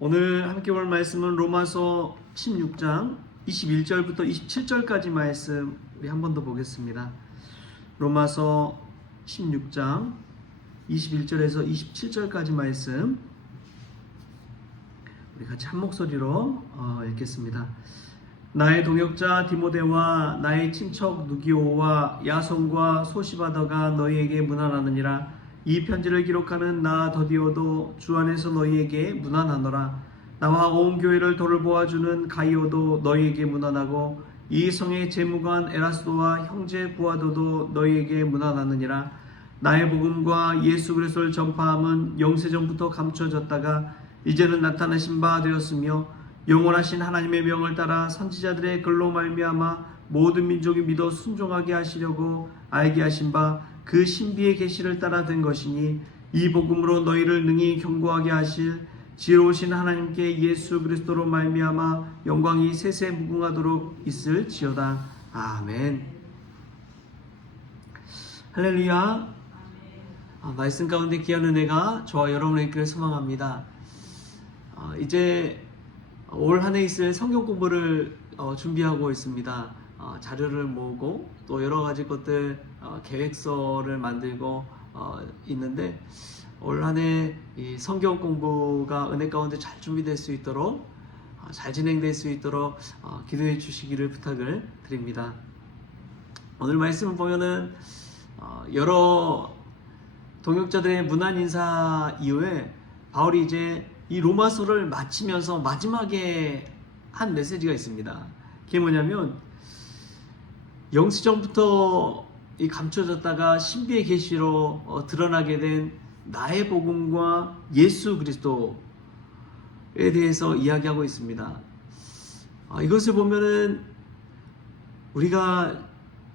오늘 함께 볼 말씀은 로마서 16장 21절부터 27절까지 말씀 우리 한 번 더 보겠습니다. 로마서 16장 21절에서 27절까지 말씀 우리 같이 한 목소리로 읽겠습니다. 나의 동역자 디모데와 나의 친척 누기오와 야손과 소시바더가 너희에게 문안하느니라. 이 편지를 기록하는 나 더디오도 주 안에서 너희에게 문안하노라. 나와 온 교회를 돌보아주는 가이오도 너희에게 문안하고 이 성의 재무관 에라스도와 형제 부아도도 너희에게 문안하느니라. 나의 복음과 예수 그리스도를 전파함은 영세전부터 감춰졌다가 이제는 나타나신 바 되었으며 영원하신 하나님의 명을 따라 선지자들의 글로 말미암아 모든 민족이 믿어 순종하게 하시려고 알게 하신 바 그 신비의 계시를 따라 된 것이니 이 복음으로 너희를 능히 견고하게 하실 지혜로우신 하나님께 예수 그리스도로 말미암아 영광이 세세 무궁하도록 있을지어다. 아멘. 할렐루야. 말씀 가운데 귀한 은혜가 저와 여러분의 있기를 소망합니다. 이제 올 한 해 있을 성경 공부를 준비하고 있습니다. 자료를 모으고 또 여러 가지 것들 계획서를 만들고 있는데 올 한 해 이 성경 공부가 은혜 가운데 잘 준비될 수 있도록 잘 진행될 수 있도록 기도해 주시기를 부탁을 드립니다. 오늘 말씀을 보면은 여러 동역자들의 문안 인사 이후에 바울이 이제 이 로마서를 마치면서 마지막에 한 메시지가 있습니다. 그게 뭐냐면 영시전부터 이 감춰졌다가 신비의 계시로 드러나게 된 나의 복음과 예수 그리스도에 대해서 이야기하고 있습니다. 이것을 보면은 우리가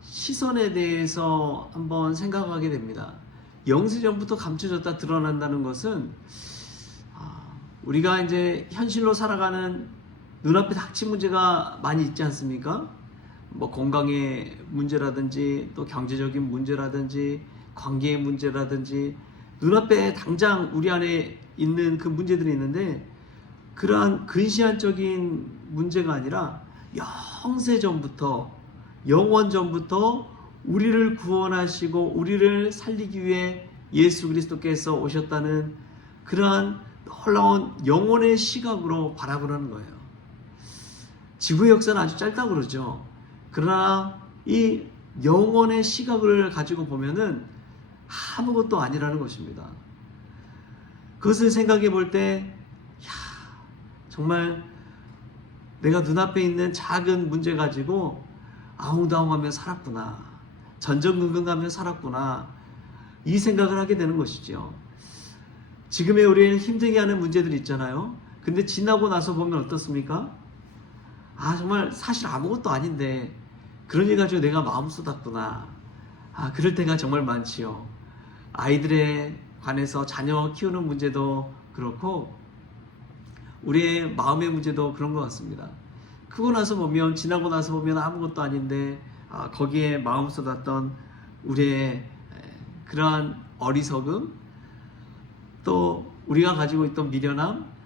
시선에 대해서 한번 생각하게 됩니다. 영시전부터 감춰졌다 드러난다는 것은 우리가 이제 현실로 살아가는 눈앞에 닥친 문제가 많이 있지 않습니까? 뭐 건강의 문제라든지 또 경제적인 문제라든지 관계의 문제라든지 눈앞에 당장 우리 안에 있는 그 문제들이 있는데 그러한 근시안적인 문제가 아니라 영세전부터 영원전부터 우리를 구원하시고 우리를 살리기 위해 예수 그리스도께서 오셨다는 그러한 놀라운 영혼의 시각으로 바라보는 거예요. 지구의 역사는 아주 짧다고 그러죠. 그러나 이 영혼의 시각을 가지고 보면은 아무것도 아니라는 것입니다. 그것을 생각해 볼 때, 정말 내가 눈앞에 있는 작은 문제 가지고 아웅다웅하며 살았구나. 전전긍긍하며 살았구나. 이 생각을 하게 되는 것이죠. 지금의 우리는 힘들게 하는 문제들이 있잖아요. 근데 지나고 나서 보면 어떻습니까? 정말 사실 아무것도 아닌데 그런 일 가지고 내가 마음 쏟았구나. 그럴 때가 정말 많지요. 아이들에 관해서 자녀 키우는 문제도 그렇고 우리의 마음의 문제도 그런 것 같습니다. 크고 나서 보면 지나고 나서 보면 아무것도 아닌데 거기에 마음 쏟았던 우리의 그러한 어리석음 또 우리가 가지고 있던 미련함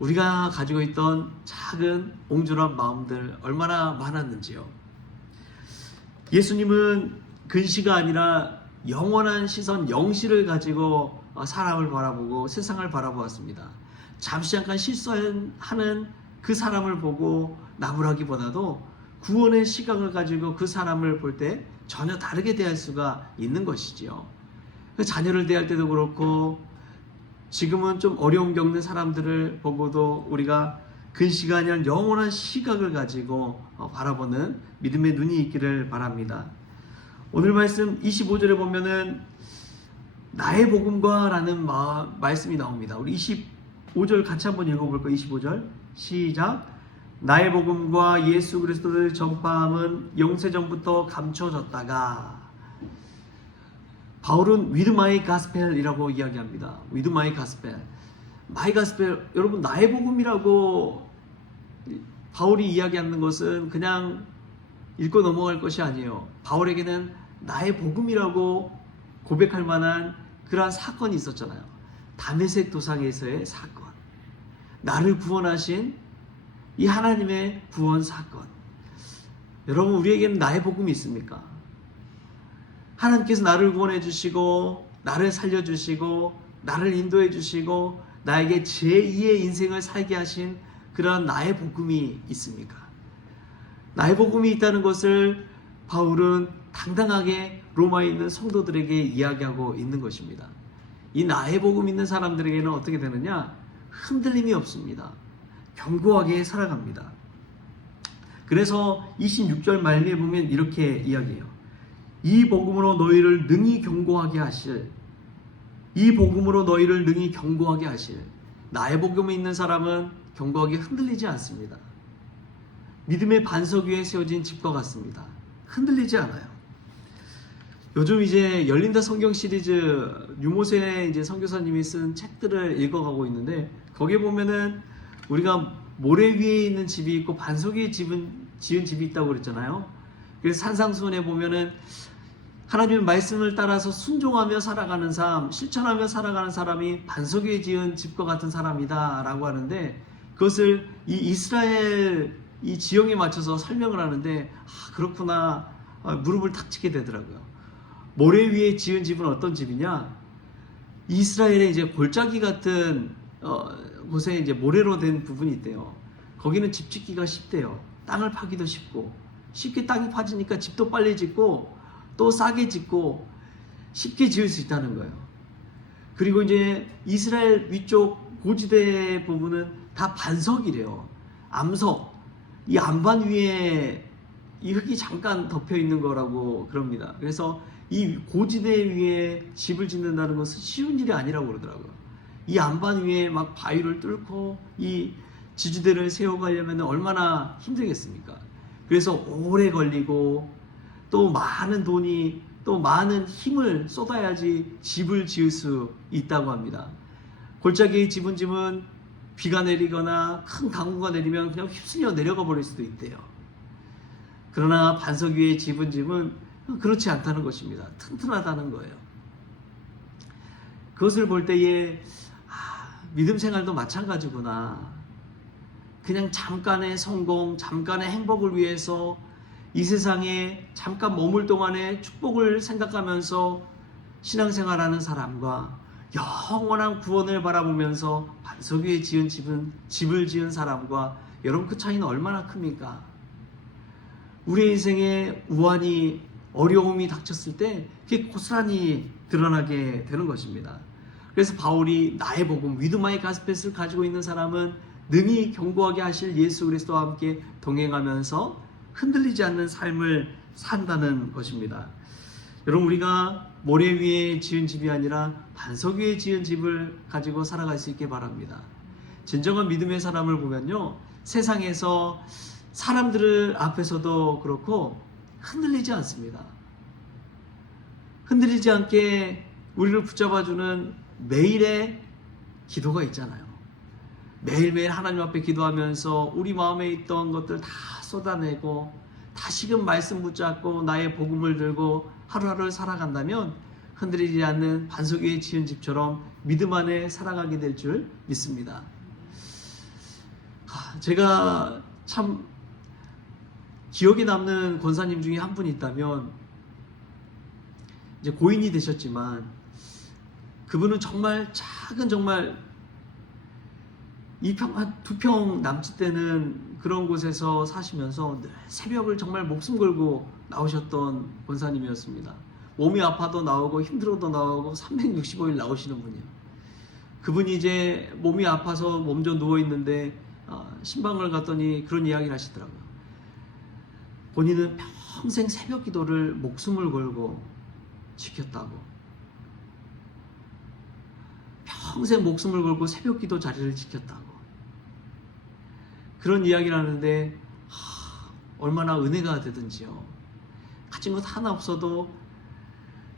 우리가 가지고 있던 작은 옹졸한 마음들 얼마나 많았는지요. 예수님은 근시가 아니라 영원한 시선 영시를 가지고 사람을 바라보고 세상을 바라보았습니다. 잠시 잠깐 실수하는 그 사람을 보고 나무라기보다도 구원의 시각을 가지고 그 사람을 볼 때 전혀 다르게 대할 수가 있는 것이지요. 자녀를 대할 때도 그렇고 지금은 좀 어려움 겪는 사람들을 보고도 우리가 근시가 아니라 영원한 시각을 가지고 바라보는 믿음의 눈이 있기를 바랍니다. 오늘 말씀 25절에 보면은 나의 복음과 라는 말씀이 나옵니다. 우리 25절 같이 한번 읽어볼까요? 25절 시작. 나의 복음과 예수 그리스도를 전파함은 영세전부터 감춰졌다가 바울은 with my gospel이라고 이야기합니다. with my gospel. my gospel 여러분 나의 복음이라고 바울이 이야기하는 것은 그냥 읽고 넘어갈 것이 아니에요. 바울에게는 나의 복음이라고 고백할 만한 그러한 사건이 있었잖아요. 다메섹 도상에서의 사건. 나를 구원하신 이 하나님의 구원 사건. 여러분, 우리에게는 나의 복음이 있습니까? 하나님께서 나를 구원해 주시고 나를 살려 주시고 나를 인도해 주시고 나에게 제2의 인생을 살게 하신 그러한 나의 복음이 있습니까? 나의 복음이 있다는 것을 바울은 당당하게 로마에 있는 성도들에게 이야기하고 있는 것입니다. 이 나의 복음 있는 사람들에게는 어떻게 되느냐? 흔들림이 없습니다. 견고하게 살아갑니다. 그래서 26절 말미에 보면 이렇게 이야기해요. 이 복음으로 너희를 능히 견고하게 하실, 이 복음으로 너희를 능히 견고하게 하실. 나의 복음이 있는 사람은 견고하게 흔들리지 않습니다. 믿음의 반석 위에 세워진 집과 같습니다. 흔들리지 않아요. 요즘 이제 열린다 성경 시리즈 유모세 이제 선교사님이 쓴 책들을 읽어가고 있는데, 거기에 보면은 우리가 모래 위에 있는 집이 있고 반석 위에 지은 집이 있다고 그랬잖아요. 그래서 산상수훈에 보면은 하나님의 말씀을 따라서 순종하며 살아가는 삶, 실천하며 살아가는 사람이 반석 위에 지은 집과 같은 사람이다 라고 하는데, 그것을 이 이스라엘 이 지형에 맞춰서 설명을 하는데, 그렇구나, 무릎을 탁 치게 되더라고요. 모래 위에 지은 집은 어떤 집이냐? 이스라엘의 이제 골짜기 같은 곳에 이제 모래로 된 부분이 있대요. 거기는 집 짓기가 쉽대요. 땅을 파기도 쉽고, 쉽게 땅이 파지니까 집도 빨리 짓고 또 싸게 짓고 쉽게 지을 수 있다는 거예요. 그리고 이제 이스라엘 위쪽 고지대 부분은 다 반석이래요. 암석. 이 안반 위에 이 흙이 잠깐 덮여 있는 거라고 그럽니다. 그래서 이 고지대 위에 집을 짓는다는 것은 쉬운 일이 아니라고 그러더라고요. 이 안반 위에 막 바위를 뚫고 이 지주대를 세워가려면 얼마나 힘들겠습니까? 그래서 오래 걸리고 또 많은 돈이 또 많은 힘을 쏟아야지 집을 지을 수 있다고 합니다. 골짜기의 집은 비가 내리거나 큰 강우가 내리면 그냥 휩쓸려 내려가 버릴 수도 있대요. 그러나 반석 위의 집은 그렇지 않다는 것입니다. 튼튼하다는 거예요. 그것을 볼 때에 믿음 생활도 마찬가지구나. 그냥 잠깐의 성공, 잠깐의 행복을 위해서 이 세상에 잠깐 머물 동안의 축복을 생각하면서 신앙생활하는 사람과 영원한 구원을 바라보면서 반석 위에 지은 집을 지은 사람과, 여러분 그 차이는 얼마나 큽니까? 우리 인생에 우환이 어려움이 닥쳤을 때 그게 고스란히 드러나게 되는 것입니다. 그래서 바울이 나의 복음, with my gospel을 가지고 있는 사람은 능히 견고하게 하실 예수 그리스도와 함께 동행하면서 흔들리지 않는 삶을 산다는 것입니다. 여러분, 우리가 모래 위에 지은 집이 아니라 반석 위에 지은 집을 가지고 살아갈 수 있게 바랍니다. 진정한 믿음의 사람을 보면요, 세상에서 사람들 앞에서도 그렇고 흔들리지 않습니다. 흔들리지 않게 우리를 붙잡아주는 매일의 기도가 있잖아요. 매일매일 하나님 앞에 기도하면서 우리 마음에 있던 것들 다 쏟아내고 다시금 말씀 붙잡고 나의 복음을 들고 하루하루를 살아간다면 흔들리지 않는 반석 위에 지은 집처럼 믿음 안에 살아가게 될 줄 믿습니다. 제가 참 기억에 남는 권사님 중에 한 분 있다면, 이제 고인이 되셨지만 그분은 정말 작은, 정말 2평, 한 2평 남짓 되는 그런 곳에서 사시면서 늘 새벽을 정말 목숨 걸고 나오셨던 권사님이었습니다. 몸이 아파도 나오고 힘들어도 나오고 365일 나오시는 분이에요. 그분이 이제 몸이 아파서 몸져 누워있는데 신방을 갔더니 그런 이야기를 하시더라고요. 본인은 평생 새벽 기도를 목숨을 걸고 지켰다고. 평생 목숨을 걸고 새벽 기도 자리를 지켰다고. 그런 이야기를 하는데 얼마나 은혜가 되든지요. 가진 것 하나 없어도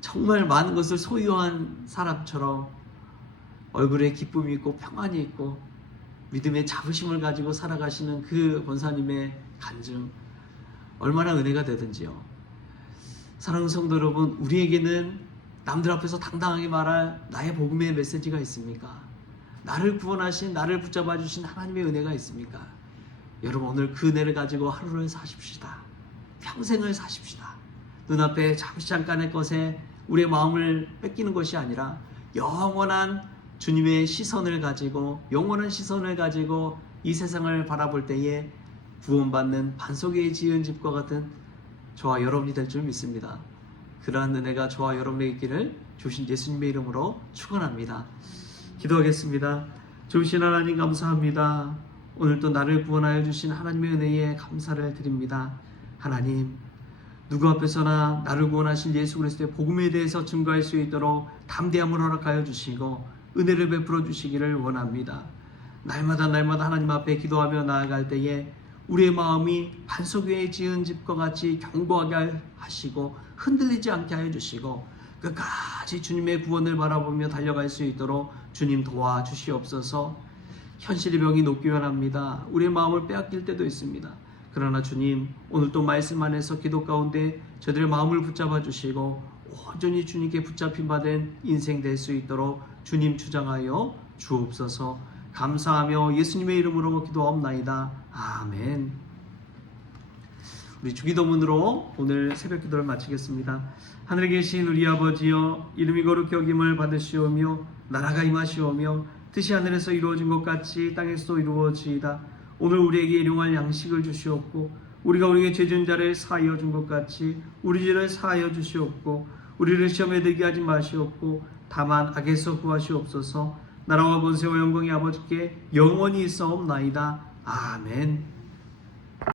정말 많은 것을 소유한 사람처럼 얼굴에 기쁨이 있고 평안이 있고 믿음의 자부심을 가지고 살아가시는 그 권사님의 간증, 얼마나 은혜가 되든지요. 사랑하는 성도 여러분, 우리에게는 남들 앞에서 당당하게 말할 나의 복음의 메시지가 있습니까? 나를 구원하신, 나를 붙잡아 주신 하나님의 은혜가 있습니까? 여러분, 오늘 그 은혜를 가지고 하루를 사십시다. 평생을 사십시다. 눈앞에 잠깐의 것에 우리의 마음을 뺏기는 것이 아니라 영원한 주님의 시선을 가지고, 영원한 시선을 가지고 이 세상을 바라볼 때에 구원받는 반석에 지은 집과 같은 저와 여러분이 될 줄 믿습니다. 그러한 은혜가 저와 여러분에게 있기를 주신 예수님의 이름으로 축원합니다. 기도하겠습니다. 좋으신 하나님 감사합니다. 오늘도 나를 구원하여 주신 하나님의 은혜에 감사를 드립니다. 하나님, 누구 앞에서나 나를 구원하신 예수 그리스도의 복음에 대해서 증거할 수 있도록 담대함을 허락하여 주시고 은혜를 베풀어 주시기를 원합니다. 날마다 하나님 앞에 기도하며 나아갈 때에 우리의 마음이 반석 위에 지은 집과 같이 견고하게 하시고 흔들리지 않게 하여 주시고 끝까지 주님의 구원을 바라보며 달려갈 수 있도록 주님 도와주시옵소서. 현실의 병이 녹기만 합니다. 우리의 마음을 빼앗길 때도 있습니다. 그러나 주님, 오늘 또 말씀 안에서 기도 가운데 저들의 마음을 붙잡아 주시고 온전히 주님께 붙잡힌 바 된 인생 될 수 있도록 주님 주장하여 주옵소서. 감사하며 예수님의 이름으로 기도하옵나이다. 아멘. 우리 주기도문으로 오늘 새벽 기도를 마치겠습니다. 하늘에 계신 우리 아버지여, 이름이 거룩히 여김을 받으시오며 나라가 임하시오며 뜻이 하늘에서 이루어진 것 같이 땅에서도 이루어지이다. 오늘 우리에게 일용할 양식을 주시옵고 우리가 우리에게 죄 지은 자를 사하여 준 것 같이 우리 죄를 사하여 주시옵고 우리를 시험에 들게 하지 마시옵고 다만 악에서 구하시옵소서. 나라와 권세와 영광이 아버지께 영원히 있사옵나이다. 아멘.